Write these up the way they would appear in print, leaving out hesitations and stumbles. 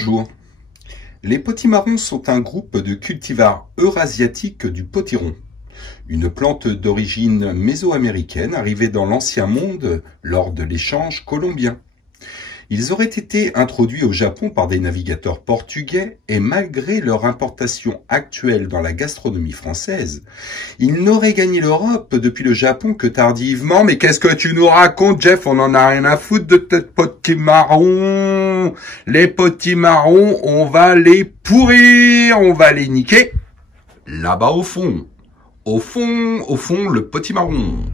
Bonjour. Les potimarrons sont un groupe de cultivars eurasiatiques du potiron, une plante d'origine mésoaméricaine arrivée dans l'Ancien Monde lors de l'échange colombien. Ils auraient été introduits au Japon par des navigateurs portugais et malgré leur importation actuelle dans la gastronomie française, ils n'auraient gagné l'Europe depuis le Japon que tardivement. Mais qu'est-ce que tu nous racontes, Jeff? On en a rien à foutre de tes potimarrons. Les potimarrons, on va les pourrir, on va les niquer. Là-bas au fond, le potimarron.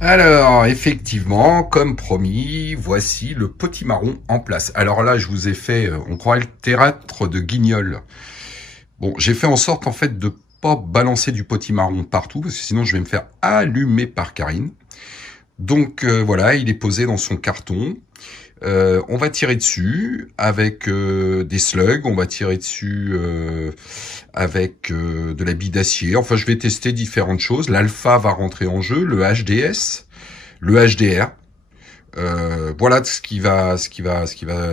Alors, effectivement, comme promis, voici le potimarron en place. Alors là, je vous ai fait, on croirait le théâtre de Guignol. Bon, j'ai fait en sorte, en fait, de pas balancer du potimarron partout, parce que sinon, je vais me faire allumer par Karine. Donc, voilà, il est posé dans son carton. On va tirer dessus avec des slugs, on va tirer dessus avec de la bille d'acier. Enfin, je vais tester différentes choses. L'alpha va rentrer en jeu, le HDS, le HDR. Voilà ce qui va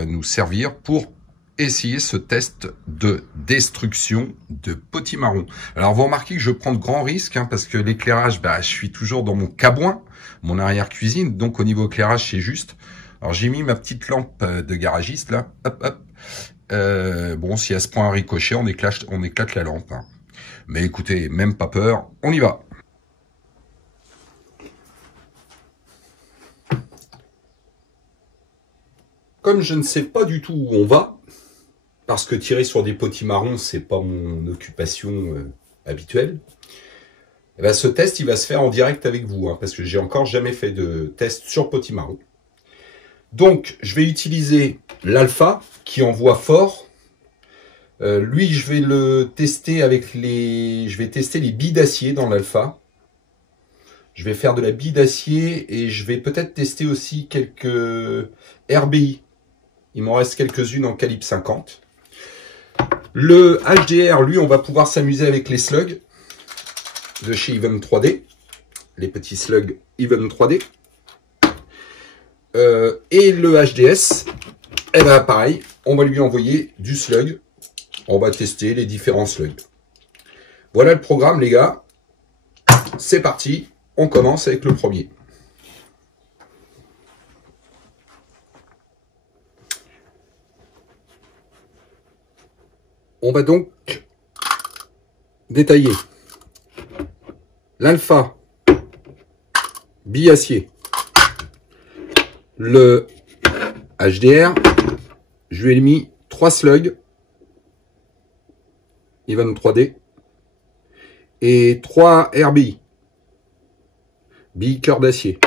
nous servir pour essayer ce test de destruction de potimarron. Alors, vous remarquez que je prends de grands risques, hein, parce que l'éclairage, je suis toujours dans mon cabouin, mon arrière-cuisine, donc au niveau éclairage, c'est juste. Alors, j'ai mis ma petite lampe de garagiste, là. Hop, hop. Bon, si elle se prend un ricochet, on éclate la lampe. Hein. Mais écoutez, même pas peur, on y va. Comme je ne sais pas du tout où on va, parce que tirer sur des potimarrons, c'est pas mon occupation habituelle, eh ben, ce test, il va se faire en direct avec vous, hein, parce que j'ai encore jamais fait de test sur potimarron. Donc, je vais utiliser l'alpha qui envoie fort. Lui, je vais le tester avec les... Je vais tester les billes d'acier dans l'alpha. Je vais faire de la bille d'acier et je vais peut-être tester aussi quelques RBI. Il m'en reste quelques-unes en calibre 50. Le HDR, lui, on va pouvoir s'amuser avec les slugs de chez Even 3D. Les petits slugs Even 3D. Et le HDS, eh ben pareil, on va lui envoyer du slug. On va tester les différents slugs. Voilà le programme, les gars. C'est parti. On commence avec le premier. On va donc détailler l'alpha, bille acier. Le HDR, je lui ai mis 3 slugs, Even 3D, et 3 RBI, billes cœur d'acier.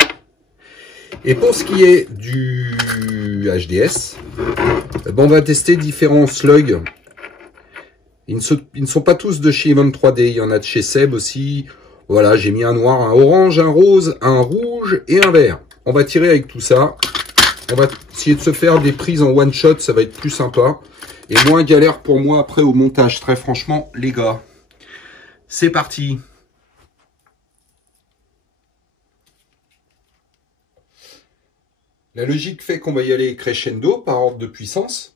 Et pour ce qui est du HDS, on va tester différents slugs. Ils ne sont pas tous de chez Even 3D, il y en a de chez Seb aussi. Voilà, j'ai mis un noir, un orange, un rose, un rouge et un vert. On va tirer avec tout ça. On va essayer de se faire des prises en one shot, ça va être plus sympa. Et moins galère pour moi après au montage, très franchement, les gars. C'est parti. La logique fait qu'on va y aller crescendo par ordre de puissance.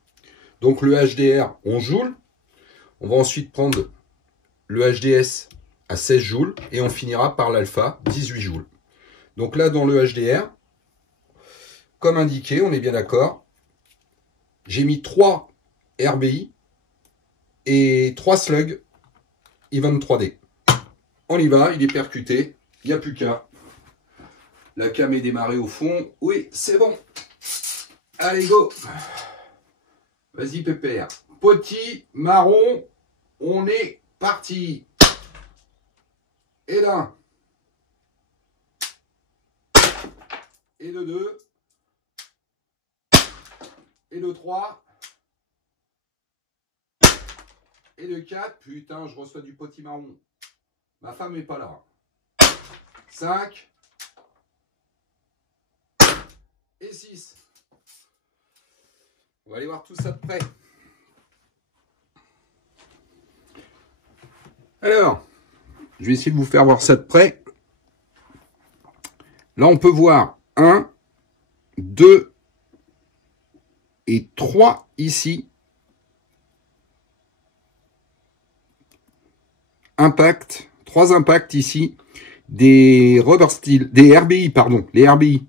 Donc le HDR, 11 joules. On va ensuite prendre le HDS à 16 joules. Et on finira par l'alpha, 18 joules. Donc là, dans le HDR, comme indiqué, on est bien d'accord. J'ai mis 3 RBI et 3 slugs Even 3D. On y va, il est percuté, il n'y a plus qu'à. La cam est démarrée au fond. Oui, c'est bon. Allez, go. Vas-y, pépère. Potimarron, on est parti. Et d'un. Et de 2. Et de 3. Et de 4. Putain, je reçois du potimarron. Ma femme n'est pas là. 5. Et 6. On va aller voir tout ça de près. Alors, je vais essayer de vous faire voir ça de près. Là, on peut voir 1, 2 et 3 ici impacts, 3 impacts ici, des rubber steel, des RBI, pardon, les RBI.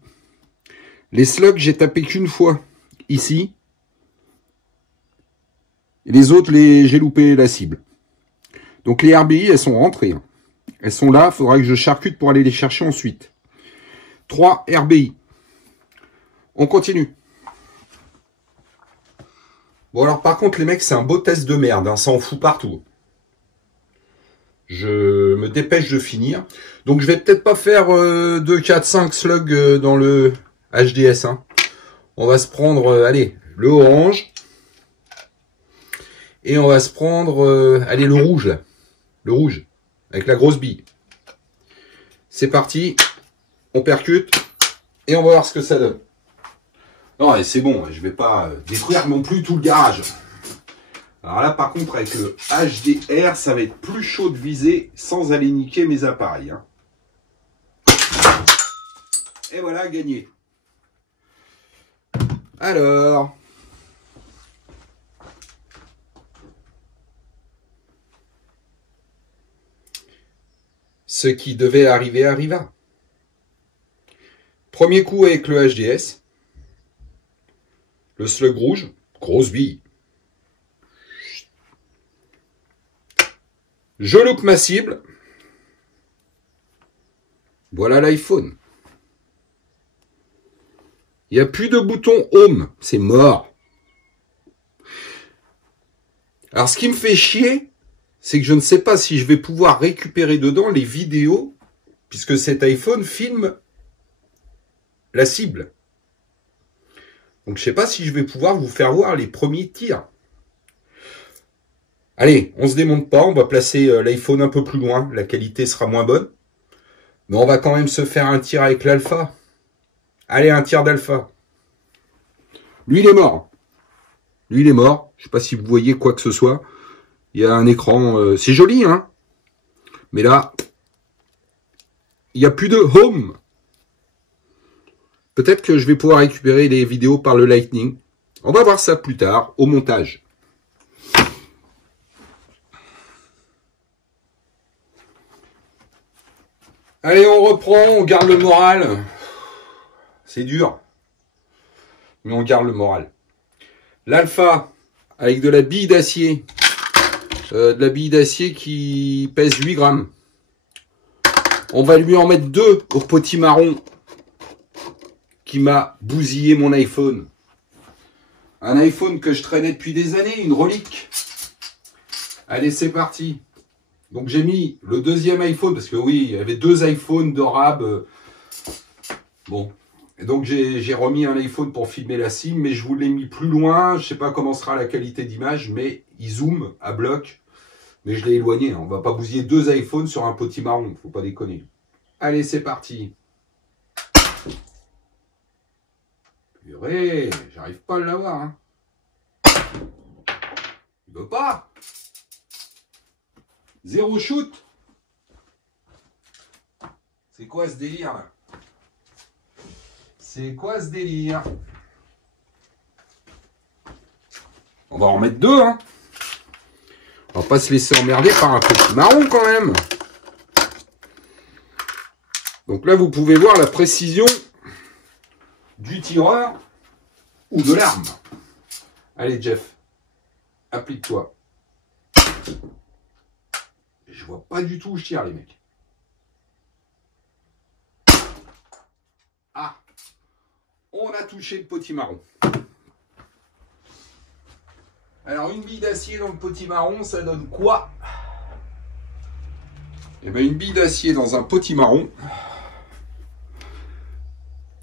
Les slugs, j'ai tapé qu'une fois, ici. Et les autres, j'ai loupé la cible. Donc les RBI, elles sont rentrées. Hein. Elles sont là, il faudra que je charcute pour aller les chercher ensuite. 3 RBI. On continue. Bon alors par contre les mecs, c'est un beau test de merde, hein, ça en fout partout. Je me dépêche de finir. Donc je vais peut-être pas faire 2, 4, 5 slugs dans le HDS. Hein. On va se prendre, allez, le orange. Et on va se prendre, allez, le rouge là. Le rouge, avec la grosse bille. C'est parti. On percute. Et on va voir ce que ça donne. Non, et c'est bon, je vais pas détruire non plus tout le garage. Alors là, par contre, avec le HDR, ça va être plus chaud de viser sans aller niquer mes appareils. Hein. Et voilà, gagné. Alors... ce qui devait arriver arriva. Premier coup avec le HDS. Le slug rouge, grosse bille. Je loupe ma cible. Voilà l'iPhone. Il n'y a plus de bouton Home. C'est mort. Alors, ce qui me fait chier, c'est que je ne sais pas si je vais pouvoir récupérer dedans les vidéos, puisque cet iPhone filme la cible. Donc, je ne sais pas si je vais pouvoir vous faire voir les premiers tirs. Allez, on ne se démonte pas, on va placer l'iPhone un peu plus loin, la qualité sera moins bonne. Mais on va quand même se faire un tir avec l'alpha. Allez, un tir d'alpha. Lui, il est mort. Lui, il est mort. Je ne sais pas si vous voyez quoi que ce soit. Il y a un écran, c'est joli, hein. Mais là, il n'y a plus de home. Peut-être que je vais pouvoir récupérer les vidéos par le Lightning. On va voir ça plus tard, au montage. Allez, on reprend, on garde le moral. C'est dur. Mais on garde le moral. L'alpha, avec de la bille d'acier. De la bille d'acier qui pèse 8 grammes. On va lui en mettre 2 au petit marron qui m'a bousillé mon iPhone. Un iPhone que je traînais depuis des années, une relique. Allez, c'est parti. Donc j'ai mis le deuxième iPhone, parce que oui, il y avait 2 iPhones de rab. Bon, et donc j'ai remis un iPhone pour filmer la cible, mais je vous l'ai mis plus loin. Je sais pas comment sera la qualité d'image, mais il zoome à bloc. Mais je l'ai éloigné, hein. On va pas bousiller 2 iPhones sur un petit marron, faut pas déconner. Allez, c'est parti. Purée, j'arrive pas à l'avoir. Hein. Il veut pas. 0 shoot. C'est quoi ce délire là? C'est quoi ce délire? On va en mettre 2, hein. On va pas se laisser emmerder par un petit marron quand même. Donc là, vous pouvez voir la précision du tireur ou de l'arme. Allez, Jeff, applique-toi. Je vois pas du tout où je tire, les mecs. Ah, on a touché le petit marron. Alors, une bille d'acier dans le petit marron, ça donne quoi? Eh bien, une bille d'acier dans un petit marron,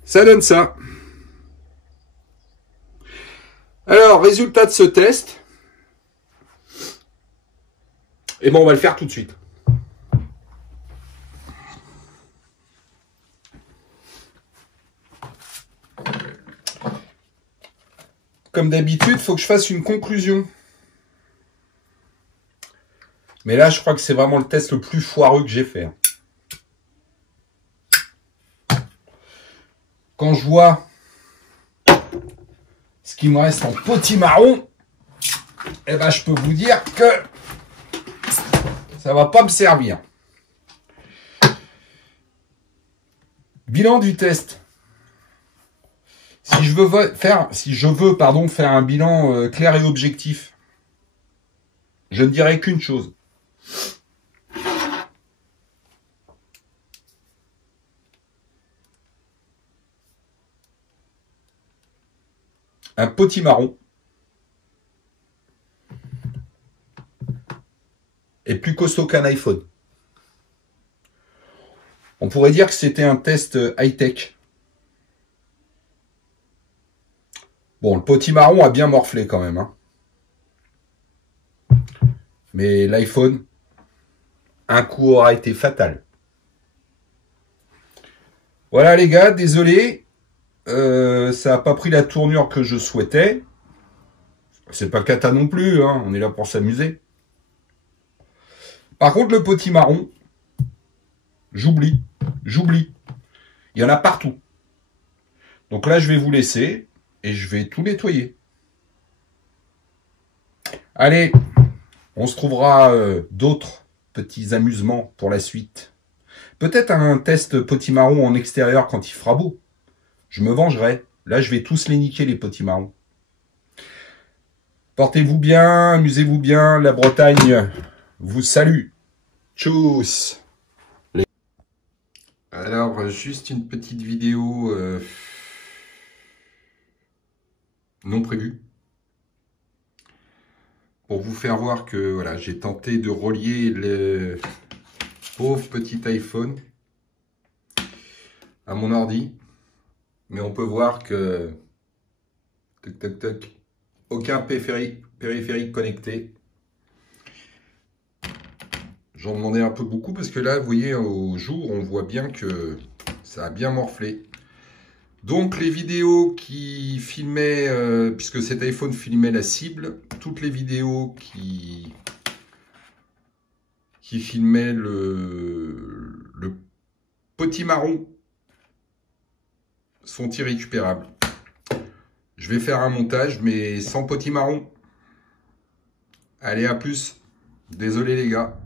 ça donne ça. Alors, résultat de ce test. Eh bien, on va le faire tout de suite. Comme d'habitude, il faut que je fasse une conclusion. Mais là, je crois que c'est vraiment le test le plus foireux que j'ai fait. Quand je vois ce qui me reste en petit marron, eh ben, je peux vous dire que Ça va pas me servir. Bilan du test. Si je veux faire un bilan clair et objectif, je ne dirai qu'une chose. Un potimarron est plus costaud qu'un iPhone. On pourrait dire que c'était un test high-tech. Bon, le potimarron a bien morflé quand même. Hein. Mais l'iPhone, un coup aura été fatal. Voilà les gars, désolé. Ça n'a pas pris la tournure que je souhaitais. C'est pas cata non plus, hein. On est là pour s'amuser. Par contre, le potimarron, j'oublie. Il y en a partout. Donc là, je vais vous laisser et je vais tout nettoyer. Allez, on se trouvera d'autres petits amusements pour la suite. Peut-être un test potimarron en extérieur quand il fera beau. Je me vengerai. Là, je vais tous les niquer, les potimarrons. Portez-vous bien, amusez-vous bien. La Bretagne vous salue. Tchuss. Alors, juste une petite vidéo non prévue. Pour vous faire voir que voilà, j'ai tenté de relier le pauvre petit iPhone à mon ordi. Mais on peut voir que aucun périphérique connecté. J'en demandais un peu beaucoup parce que là, vous voyez, au jour, on voit bien que ça a bien morflé. Donc, les vidéos qui filmaient, puisque cet iPhone filmait la cible, toutes les vidéos qui filmaient le potimarron sont irrécupérables. Je vais faire un montage, mais sans potimarron. Allez, à plus. Désolé les gars.